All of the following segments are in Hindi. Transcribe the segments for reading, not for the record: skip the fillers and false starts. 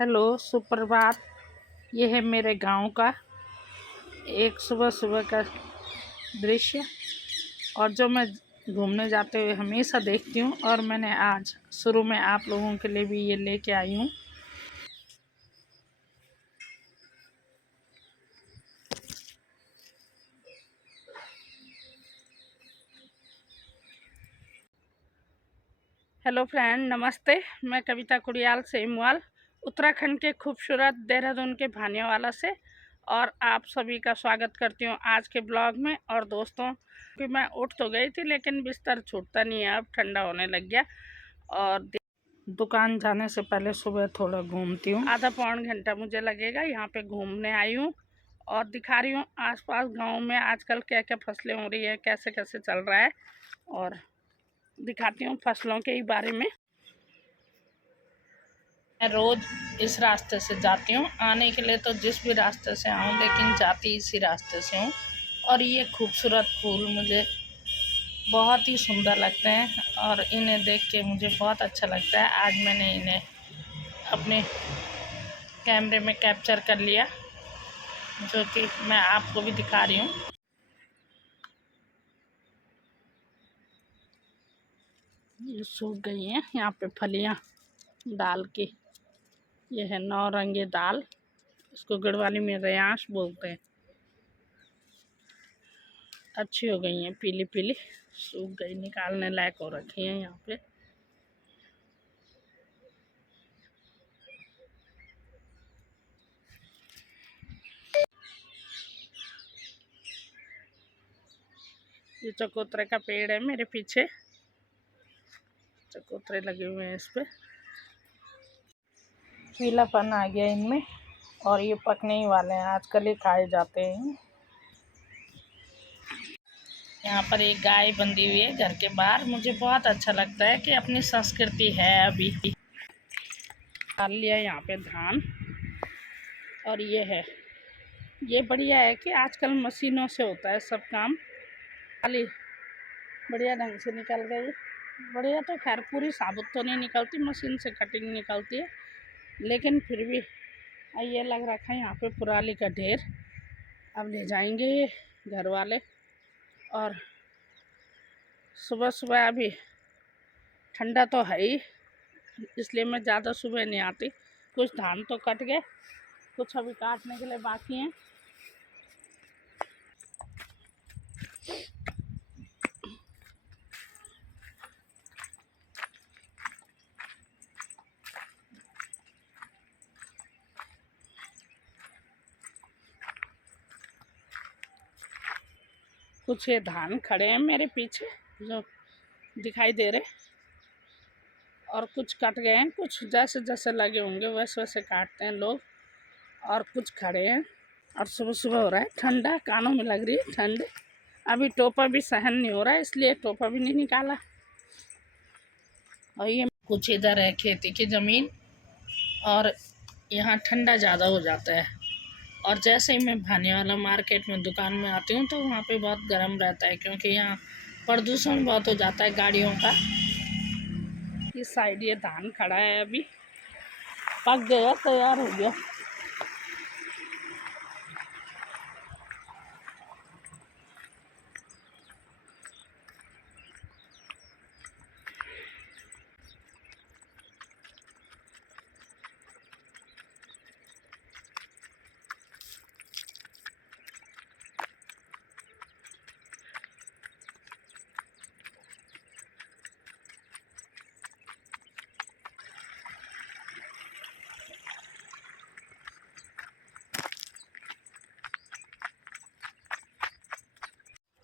हेलो, सुप्रभात। ये है मेरे गांव का एक सुबह सुबह का दृश्य और जो मैं घूमने जाते हुए हमेशा देखती हूँ, और मैंने आज शुरू में आप लोगों के लिए भी ये लेके आई हूँ। हेलो फ्रेंड, नमस्ते। मैं कविता कुड़ियाल सेमवाल, उत्तराखंड के खूबसूरत देहरादून के भानियावाला से, और आप सभी का स्वागत करती हूँ आज के ब्लॉग में। और दोस्तों, कि मैं उठ तो गई थी लेकिन बिस्तर छूटता नहीं है, अब ठंडा होने लग गया। और दुकान जाने से पहले सुबह थोड़ा घूमती हूँ, आधा पौन घंटा मुझे लगेगा। यहाँ पे घूमने आई हूँ और दिखा रही हूँ आसपास गाँव में आजकल क्या क्या फसलें हो रही है, कैसे कैसे चल रहा है, और दिखाती हूँ फसलों के ही बारे में। मैं रोज़ इस रास्ते से जाती हूँ, आने के लिए तो जिस भी रास्ते से आऊँ, लेकिन जाती इसी रास्ते से हूँ। और ये खूबसूरत फूल मुझे बहुत ही सुंदर लगते हैं और इन्हें देख के मुझे बहुत अच्छा लगता है। आज मैंने इन्हें अपने कैमरे में कैप्चर कर लिया, जो कि मैं आपको भी दिखा रही हूँ। ये सूख गई हैं यहाँ पे फलियाँ दाल की। ये है नौरंगी दाल, इसको गढ़वाली में रयांश बोलते हैं। अच्छी हो गई हैं, पीली पीली सूख गई, निकालने लायक हो रखी हैं यहाँ पे। ये चकोतरे का पेड़ है मेरे पीछे, चकोतरे लगे हुए हैं इस पे। पीलापन आ गया इनमें और ये पकने ही वाले हैं, आजकल ही खाए जाते हैं। यहाँ पर एक गाय बंधी हुई है घर के बाहर। मुझे बहुत अच्छा लगता है कि अपनी संस्कृति है। अभी डाल लिया यहाँ पे धान, और ये है, ये बढ़िया है कि आजकल मशीनों से होता है सब काम, खाली बढ़िया ढंग से निकल गई। बढ़िया तो खैर पूरी साबुत तो नहीं निकलती, मशीन से कटिंग निकलती है, लेकिन फिर भी ये लग रखा है यहाँ पे पुराली का ढेर। अब ले जाएंगे ये घर वाले। और सुबह सुबह अभी ठंडा तो है ही, इसलिए मैं ज़्यादा सुबह नहीं आती। कुछ धान तो कट गए, कुछ अभी काटने के लिए बाकी हैं। कुछ ये धान खड़े हैं मेरे पीछे जो दिखाई दे रहे, और कुछ कट गए हैं, कुछ जैसे जैसे लगे होंगे वैसे वैसे काटते हैं लोग, और कुछ खड़े हैं। और सुबह सुबह हो रहा है ठंडा, कानों में लग रही है ठंड। अभी टोपा भी सहन नहीं हो रहा है, इसलिए टोपा भी नहीं निकाला। और ये कुछ इधर है खेती की ज़मीन, और यहाँ ठंडा ज़्यादा हो जाता है। और जैसे ही मैं भानियावाला मार्केट में दुकान में आती हूँ तो वहाँ पे बहुत गर्म रहता है, क्योंकि यहाँ प्रदूषण बहुत हो जाता है गाड़ियों का। इस साइड ये धान खड़ा है, अभी पक गया, तैयार हो गया।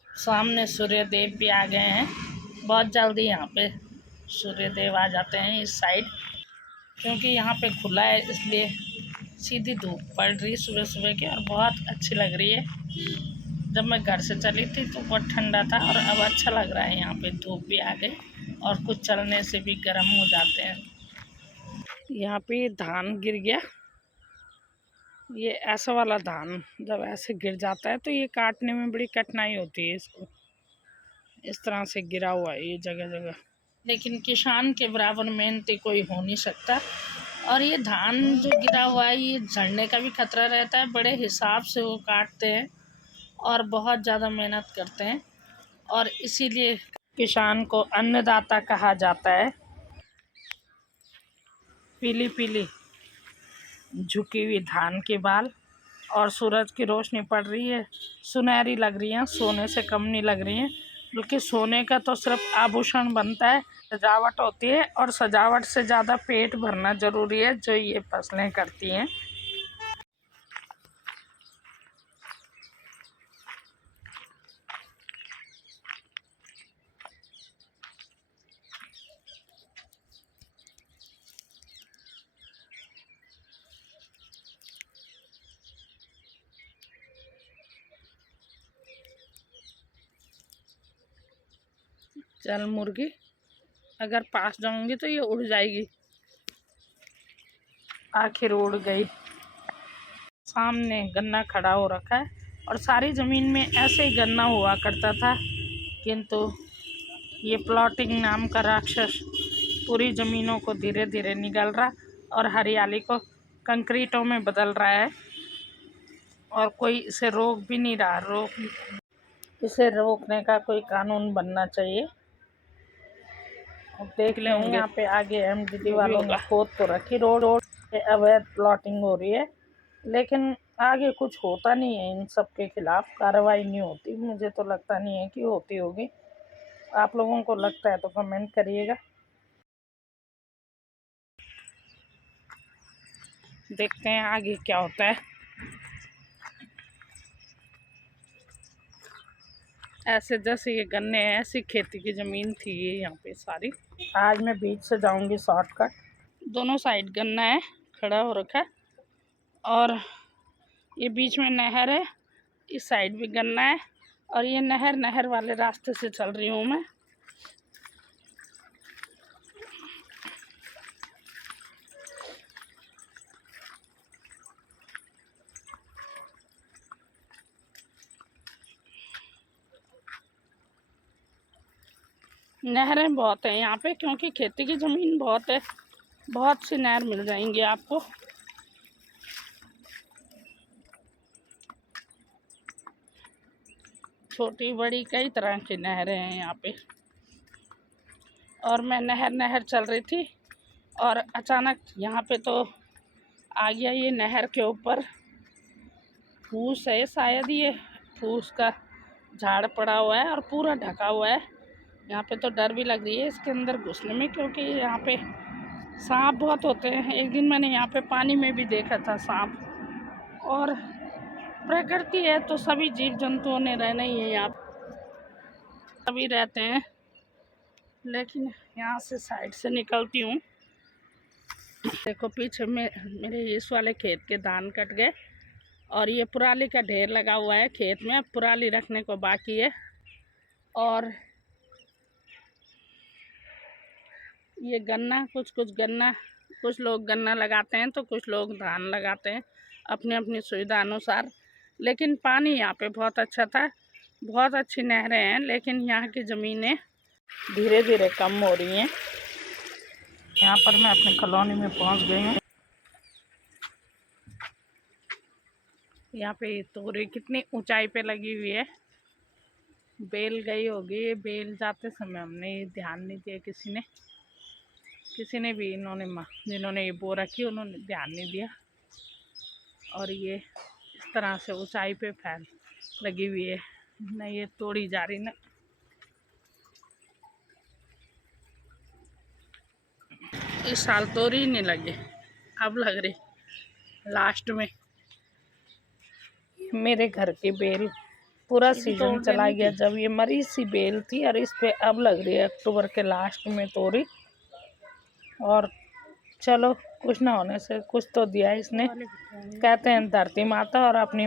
सामने सूर्य देव भी आ गए हैं। बहुत जल्दी यहाँ पे सूर्य देव आ जाते हैं इस साइड, क्योंकि यहाँ पे खुला है, इसलिए सीधी धूप पड़ रही सुबह सुबह की, और बहुत अच्छी लग रही है। जब मैं घर से चली थी तो बहुत ठंडा था, और अब अच्छा लग रहा है। यहाँ पे धूप भी आ गई और कुछ चलने से भी गर्म हो जाते हैं। यहाँ पे धान गिर गया, ये ऐसा वाला धान जब ऐसे गिर जाता है तो ये काटने में बड़ी कठिनाई होती है। इसको इस तरह से गिरा हुआ है ये जगह जगह, लेकिन किसान के बराबर मेहनती कोई हो नहीं सकता। और ये धान जो गिरा हुआ है ये झड़ने का भी खतरा रहता है, बड़े हिसाब से वो काटते हैं और बहुत ज़्यादा मेहनत करते हैं और इसीलिए किसान को अन्नदाता कहा जाता है। पीली पीली झुकी हुई धान की बाल और सूरज की रोशनी पड़ रही है, सुनहरी लग रही है, सोने से कम नहीं लग रही है, बल्कि सोने का तो सिर्फ आभूषण बनता है, सजावट होती है और सजावट से ज़्यादा पेट भरना ज़रूरी है जो ये फसलें करती हैं। चल मुर्गी, अगर पास जाऊंगी तो ये उड़ जाएगी। आखिर उड़ गई। सामने गन्ना खड़ा हो रखा है और सारी ज़मीन में ऐसे ही गन्ना हुआ करता था, किंतु ये प्लॉटिंग नाम का राक्षस पूरी ज़मीनों को धीरे धीरे निगल रहा और हरियाली को कंक्रीटों में बदल रहा है और कोई इसे रोक भी नहीं रहा। इसे रोकने का कोई कानून बनना चाहिए। अब देख ले होंगे यहाँ पे आगे एमडीडी वालों ने खोद तो रखी, रोड पे अवैध प्लॉटिंग हो रही है, लेकिन आगे कुछ होता नहीं है। इन सब के खिलाफ कार्रवाई नहीं होती। मुझे तो लगता नहीं है कि होती होगी। आप लोगों को लगता है तो कमेंट करिएगा। देखते हैं आगे क्या होता है। ऐसे जैसे ये गन्ने हैं, ऐसी खेती की ज़मीन थी ये यहाँ पे सारी। आज मैं बीच से जाऊंगी शॉर्टकट। दोनों साइड गन्ना है, खड़ा हो रखा है और ये बीच में नहर है, इस साइड भी गन्ना है और ये नहर वाले रास्ते से चल रही हूँ मैं। नहरें बहुत है यहाँ पे क्योंकि खेती की ज़मीन बहुत है, बहुत सी नहर मिल जाएंगी आपको। छोटी बड़ी कई तरह की नहरें हैं यहाँ पे। और मैं नहर चल रही थी और अचानक यहाँ पे तो आ गया ये नहर के ऊपर फूस है, शायद ये फूस का झाड़ पड़ा हुआ है और पूरा ढका हुआ है। यहाँ पे तो डर भी लग रही है इसके अंदर घुसने में, क्योंकि यहाँ पे सांप बहुत होते हैं। एक दिन मैंने यहाँ पे पानी में भी देखा था सांप। और प्रकृति है तो सभी जीव जंतुओं ने रहना ही है, यहाँ सभी रहते हैं। लेकिन यहाँ से साइड से निकलती हूँ, देखो पीछे में मेरे इस वाले खेत के धान कट गए और ये पराली का ढेर लगा हुआ है खेत में। अब पराली रखने को बाकी है। और ये गन्ना, कुछ लोग गन्ना लगाते हैं तो कुछ लोग धान लगाते हैं अपनी अपनी सुविधा अनुसार। लेकिन पानी यहाँ पे बहुत अच्छा था, बहुत अच्छी नहरें हैं, लेकिन यहाँ की ज़मीनें धीरे धीरे कम हो रही हैं। यहाँ पर मैं अपनी कॉलोनी में पहुँच गई हूँ। यहाँ पे तोरी कितनी ऊंचाई पे लगी हुई है। बेल गई होगी, बेल जाते समय हमने ये ध्यान नहीं दिया, किसी ने भी, जिन्होंने ये बो रखी उन्होंने ध्यान नहीं दिया। और ये इस तरह से ऊंचाई पे फैल लगी हुई है ना, ये तोड़ी जा रही ना। इस साल तोरी नहीं लगी, अब लग रही लास्ट में। मेरे घर की बेल पूरा सीजन चला गया जब ये मरी सी बेल थी और इस पे अब लग रही है अक्टूबर के लास्ट में तोरी। और चलो, कुछ ना होने से कुछ तो दिया इसने। कहते हैं धरती माता और अपनी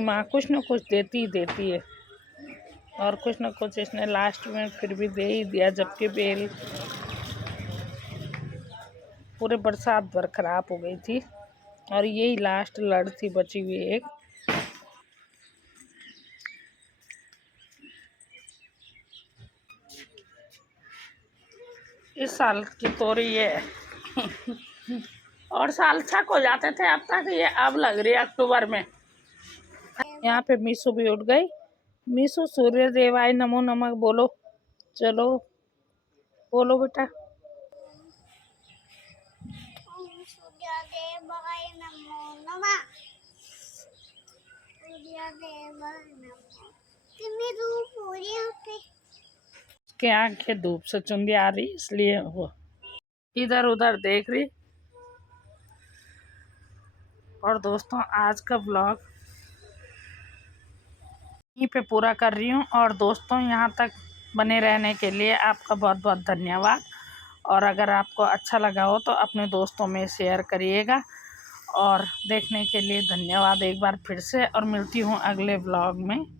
माँ कुछ न कुछ देती ही देती है, और कुछ न कुछ इसने लास्ट में फिर भी दे ही दिया। जबकि बेल पूरे बरसात भर खराब हो गई थी और यही लास्ट लड़ थी बची हुई एक। इस साल की तोरी ये है। और साल छक हो जाते थे अब तक, ये अब लग रही है अक्टूबर में। यहाँ पे मीशू भी उठ गई। मीशू सूर्य देवाय नमो नमः बोलो, चलो बोलो बेटा। के आंखें धूप से चुंदी आ रही इसलिए वो इधर उधर देख रही। और दोस्तों आज का ब्लॉग यहीं पे पूरा कर रही हूँ। और दोस्तों यहाँ तक बने रहने के लिए आपका बहुत बहुत धन्यवाद। और अगर आपको अच्छा लगा हो तो अपने दोस्तों में शेयर करिएगा। और देखने के लिए धन्यवाद एक बार फिर से, और मिलती हूँ अगले ब्लॉग में।